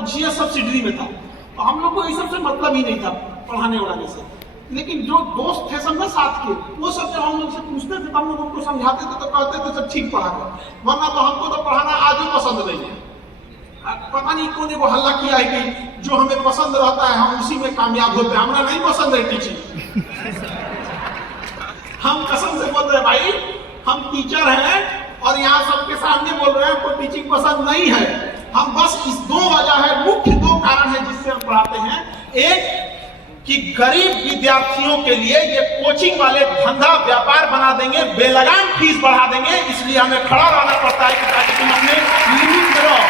तो GS subsidy में था, तो हम लोग को इस सब से मतलब ही नहीं था पढ़ाने वाले से। लेकिन जो दोस्त थे सब ना साथ के, वो सब जब हम लोग से पूछते थे, हम लोग उनको समझाते थे तो कहते थे सब ठीक पढ़ा कर, वरना तो हमको तो पढ़ाना आज भी पसंद नहीं है। पता नहीं कौन वो हल्ला किया है कि जो हमें पसंद रहता है हम उसी में कामयाब होते हैं। हमें नहीं पसंद है टीचिंग। हम कसम से बोल रहे हैं भाई, हम टीचर हैं और यहाँ सबके सामने बोल रहे हैं, हमको टीचिंग पसंद नहीं है। हम बस इस दो वजह है, मुख्य दो कारण है जिससे हम पढ़ाते हैं। एक कि गरीब विद्यार्थियों के लिए ये कोचिंग वाले धंधा व्यापार बना देंगे, बेलगाम फीस बढ़ा देंगे, इसलिए हमें खड़ा रहना पड़ता है कि ताकि तुम अपने लिमिट में रहो।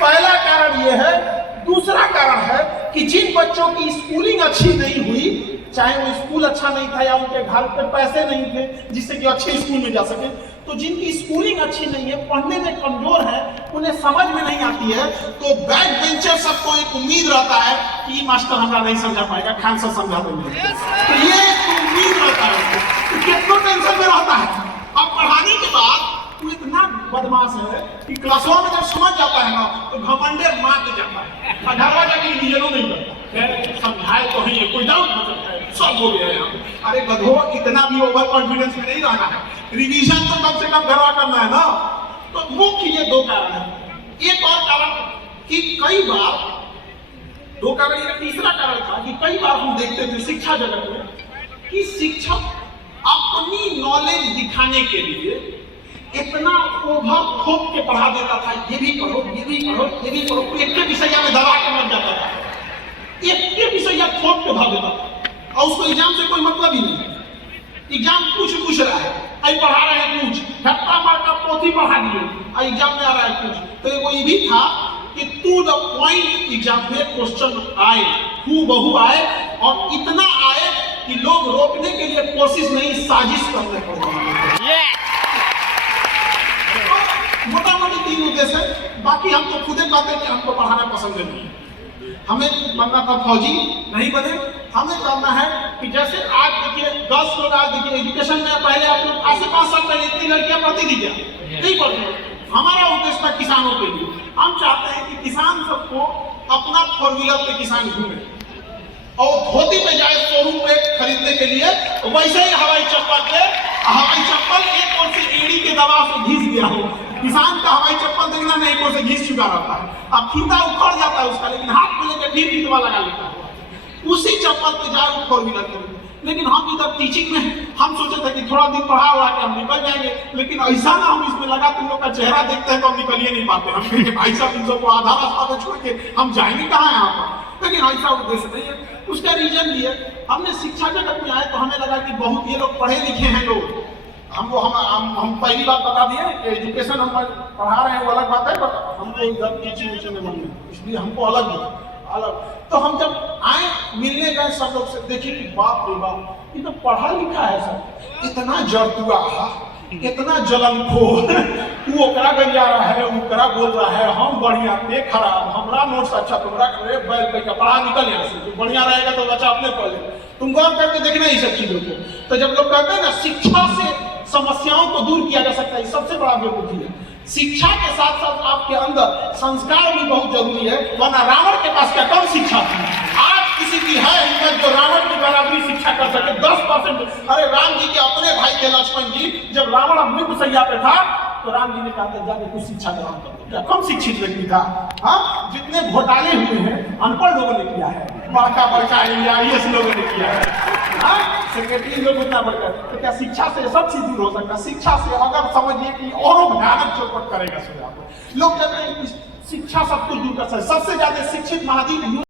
पहला कारण ये है। दूसरा कारण है कि जिन बच्चों की स्कूलिंग अच्छी नहीं हुई, चाहे वो स्कूल अच्छा नहीं था या उनके घर पे पैसे नहीं थे जिससे कि अच्छे स्कूल में जा सके, तो जिनकी स्कूलिंग अच्छी नहीं है, पढ़ने में कमजोर है, उन्हें समझ में नहीं आती है, तो बैक बेंचर सबको एक उम्मीद रहता है कि मास्टर हमारा नहीं समझा पाएगा, खान सर समझा देंगे। तो ये उम्मीद रहता है, तो कितना टेंशन में रहता है। अब पढ़ाने के बाद वो इतना बदमाश है कि क्लासों में जब समझ जाता है ना तो घमंडे मार के जाता है, घरवा जाके रिवीजन नहीं करता, समझाए तो ही कोई डाउट हो सकता है, सब हो गया है। अरे गधो, इतना भी ओवर कॉन्फिडेंस में नहीं रहना है, रिवीजन तो कम से कम घरवा करना है ना। तो मुख्य ये दो कारण है। एक और कारण कि कई बार, दो कारण, ये तीसरा कारण था कि कई बार हम देखते थे शिक्षा जगत में कि शिक्षक अपनी नॉलेज दिखाने के लिए इतना ओभर थोप के पढ़ा देता था, ये भी पढ़ो, ये भी पढ़ो, ये भी पढ़ो, एक के विषय में दबा के मर जाता था, एक के विषय थोप के भर देता था और उसको एग्जाम से कोई मतलब ही नहीं। एग्जाम पूछ रहा है, आई पढ़ा रहे हैं कुछ, हट्टा मार का पोथी पढ़ा दिए, एग्जाम में आ रहा है कुछ। तो वो ये भी था कि टू द पॉइंट एग्जाम में क्वेश्चन आए, हूबहू आए, और इतना आए कि लोग रोकने के लिए कोशिश नहीं, साजिश करने पड़े। मोटा मोटी तीन उद्देश्य है। बाकी हम तो खुदे कहते हैं कि हमको पढ़ाना पसंद नहीं है, हमें बनना था फौजी, नहीं बने। हमें करना है कि जैसे आज देखिए 10 लोग, आज देखिए एजुकेशन में पहले आप लोग आज से 5 साल पहले इतनी लड़कियां पढ़ती थी क्या? नहीं पढ़ती। हमारा उद्देश्य था किसानों के लिए। हम चाहते हैं कि किसान सबको अपना 4 व्हीलर पे किसान घूमे और धोती पे जाए शोरूम पे खरीदने के लिए, वैसे ही हवाई चप्पल एक ओर से एड़ी के दबाव से घिस गया हो। किसान का हवाई चप्पल देखना नहीं, एक ओर से घिस चुका रहता है, अब फीता उखड़ जाता है उसका, लेकिन हाथ में लेकर फिर फीतवा लगा लेता है, उसी चप्पल पे जाए 4 व्हीलर करेंगे। लेकिन हम इधर टीचिंग में हम सोचे थे कि थोड़ा दिन पढ़ा हुआ के हम निकल जाएंगे, लेकिन ऐसा ना हम इसमें लगा, तुम लोग का चेहरा देखते हैं तो हम निकल ही नहीं पाते। हम कहेंगे भाई साहब इन सबको आधा रास्ता पे छोड़ के हम जाएंगे कहाँ यहाँ पर, लेकिन ऐसा उद्देश्य नहीं है। उसका रीजन भी है, हमने शिक्षा जगत में आए तो हमें लगा कि बहुत ये लोग पढ़े लिखे हैं लोग, हम पहली बात बता दिए कि एजुकेशन हम पढ़ा रहे हैं वो अलग बात है, बट हमको इधर टीचिंग में मन, इसलिए हमको अलग। तो हम जब आए मिलने गए सब लोग से, देखिए कि बाप रे बाप, ये तो पढ़ा लिखा है सब, इतना जड़तुआ, इतना जलनखोर, तू ओकरा गरिया रहा है, ओकरा बोल रहा है, हम बढ़िया, ते खराब, हमारा नोट्स अच्छा, तुम्हारा बैल का पढ़ा निकल यहाँ से, बढ़िया रहेगा तो बच्चा अपने पढ़ ले। तुम गौर करके देखना ये सब चीजों को। तो जब लोग कहते हैं ना शिक्षा से समस्याओं को दूर किया जा सकता है, सबसे बड़ा बेवकूफी है। शिक्षा के साथ साथ आपके अंदर संस्कार भी बहुत जरूरी है, वरना रावण के पास क्या कम शिक्षा थी? आज किसी की है हिम्मत जो रावण की बराबरी शिक्षा कर सके? 10%। अरे राम जी के अपने भाई थे लक्ष्मण जी, जब रावण मृत्यु सैया पे था तो राम जी ने कहा था जाके कुछ शिक्षा ग्रहण कर दो। क्या कम शिक्षित व्यक्ति था? हाँ, जितने घोटाले हुए हैं अनपढ़ लोगों ने किया है, बड़का IAS लोगों ने किया है, सेक्रेटरी लोग उतना बढ़कर। तो क्या शिक्षा से सब चीज दूर हो सकता है? शिक्षा से अगर समझिए कि और भयानक चौपट करेगा। लोग कहते हैं कि शिक्षा सब कुछ दूर कर सकते, सबसे ज्यादा शिक्षित महाद्वीप